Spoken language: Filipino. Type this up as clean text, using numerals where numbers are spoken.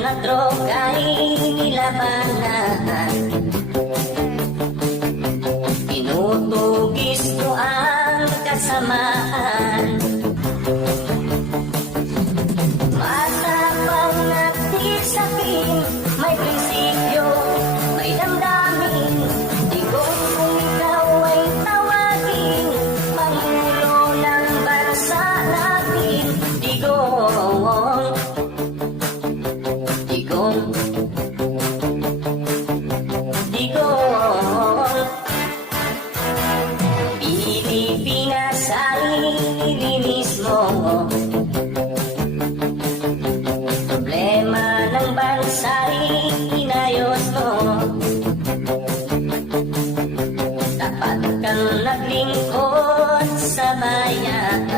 na droga'y nilabanan. Tinutugis ko ang kasamaan. Matapang at di sabihin, may prinsipyo, may damdamin. Digong kung ikaw ay tawagin, pangulo ng bansa natin. Digong, digong, digong. Pilipinas ay nilinis mo. Problema ng bansa'y inayos mo. Tapat kang naglingkod sa bayan.